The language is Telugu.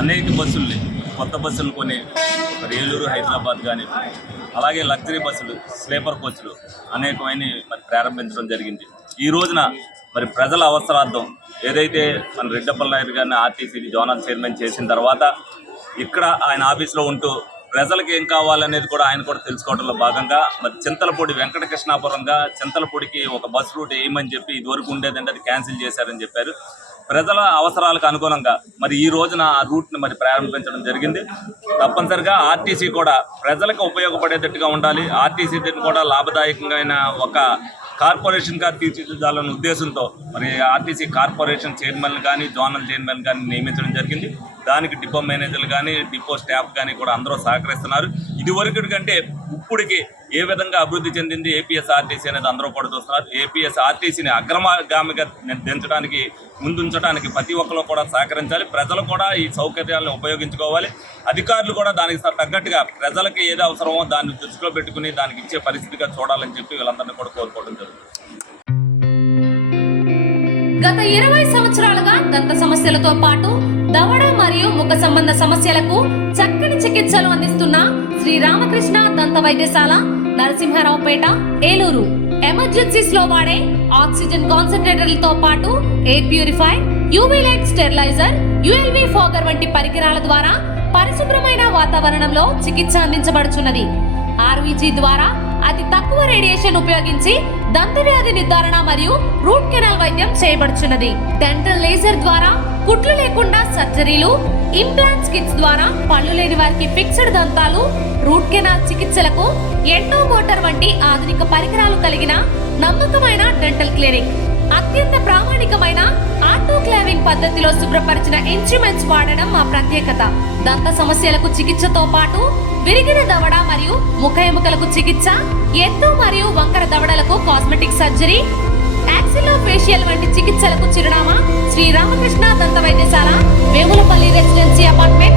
అనేక బస్సుల్ని కొత్త బస్సులు కొని మరి ఏలూరు హైదరాబాద్ కానీ అలాగే లగ్జరీ బస్సులు స్లీపర్ కోచ్లు అనేకమైన మరి ప్రారంభించడం జరిగింది. ఈ రోజున మరి ప్రజల అవసరార్థం ఏదైతే మన రెడ్డప్పల నాయుడు గారిని ఆర్టీసీ జోనల్ చైర్మన్ చేసిన తర్వాత ఇక్కడ ఆయన ఆఫీస్లో ఉంటూ ప్రజలకు ఏం కావాలనేది కూడా ఆయన కూడా తెలుసుకోవడంలో భాగంగా మరి చింతలపూడి వెంకటకృష్ణాపురంగా చింతలపూడికి ఒక బస్ రూట్ వేయమని చెప్పి ఇదివరకు ఉండేదంటే అది క్యాన్సిల్ చేశారని చెప్పారు. ప్రజల అవసరాలకు అనుగుణంగా మరి ఈ రోజున ఆ రూట్ని మరి ప్రారంభించడం జరిగింది. తప్పనిసరిగా ఆర్టీసీ కూడా ప్రజలకు ఉపయోగపడేటట్టుగా ఉండాలి, ఆర్టీసీ కూడా లాభదాయకమైన ఒక కార్పొరేషన్గా తీర్చిదిద్దాలన్న ఉద్దేశంతో మరి ఆర్టీసీ కార్పొరేషన్ చైర్మన్ కానీ జోనల్ చైర్మన్ కానీ నియమించడం జరిగింది. దానికి డిపో మేనేజర్లు కానీ డిపో స్టాఫ్ కానీ కూడా అందరూ సహకరిస్తున్నారు. ఇదివరకు కంటే ఇప్పటికి ఏ విధంగా అభివృద్ధి చెందింది ఏపీఎస్ఆర్టీసీ అనేది అందరూ కూడా చూస్తున్నారు. ఏపీఎస్ఆర్టీసీని అగ్రగామిగా దించడానికి ముందుంచడానికి ప్రతి ఒక్కరు కూడా సహకరించాలి. ప్రజలు కూడా ఈ సౌకర్యాలను ఉపయోగించుకోవాలి. అధికారులు కూడా దానికి తగ్గట్టుగా ప్రజలకు ఏది అవసరమో దాన్ని దృష్టిలో పెట్టుకుని దానికి ఇచ్చే పరిస్థితిగా చూడాలని చెప్పి వీళ్ళందరినీ కూడా కోరుకోవడం జరుగుతుంది. గత 20 సంవత్సరాలుగా దంత సమస్యలతో పాటు దవడ మరియు ముఖ సంబంధ సమస్యలకు చక్కని చికిత్సలు అందిస్తున్న శ్రీ రామకృష్ణ దంత వైద్యశాల, నరసింహారావుపేట, ఏలూరు. ఎమర్జెన్సీస్ లో వాడే ఆక్సిజన్ కాన్సంట్రేటర్లతో పాటు air purifier, UV light steriliser, ULV fogger వంటి పరికరాల ద్వారా పరిశుభ్రమైన వాతావరణంలో చికిత్స అందించబడుచున్నది. ఆర్వీజీ ద్వారా అతి తక్కువ రేడియేషన్ ఉపయోగించి దంత వ్యాధి నిర్ధారణ మరియు రూట్ కెనాల్ వైద్యం చేయబడుచున్నది. డెంటల్ లేజర్ ద్వారా కుట్లు లేకుండా సర్జరీలు, ఇంప్లాంట్స్ కిట్స్ ద్వారా పళ్ళు లేని వారికి ఫిక్స్డ్ దంతాలు, రూట్ కెనాల్ చికిత్సలకు ఎండో మోటార్ వంటి ఆధునిక పరికరాలు కలిగిన నమ్మకమైన డెంటల్ క్లినిక్. అత్యంత ప్రామాణికమైన ఆటోక్లావింగ్ పద్ధతిలో శుభ్రపరిచిన ఇన్స్ట్రుమెంట్స్ వాడడం మా ప్రత్యేకత. దంత సమస్యలకు చికిత్సతో పాటు విరిగిన దవడ మరియు ముఖ ఎముకలకు చికిత్స, ఎత్తు మరియు వంకర దవడలకు కాస్మెటిక్ సర్జరీ, యాక్సిలోఫేషియల్ వంటి చికిత్సలకు చిరునామా శ్రీ రామకృష్ణ దంత వైద్యశాల, వేములపల్లి రెసిడెన్సీ అపార్ట్మెంట్,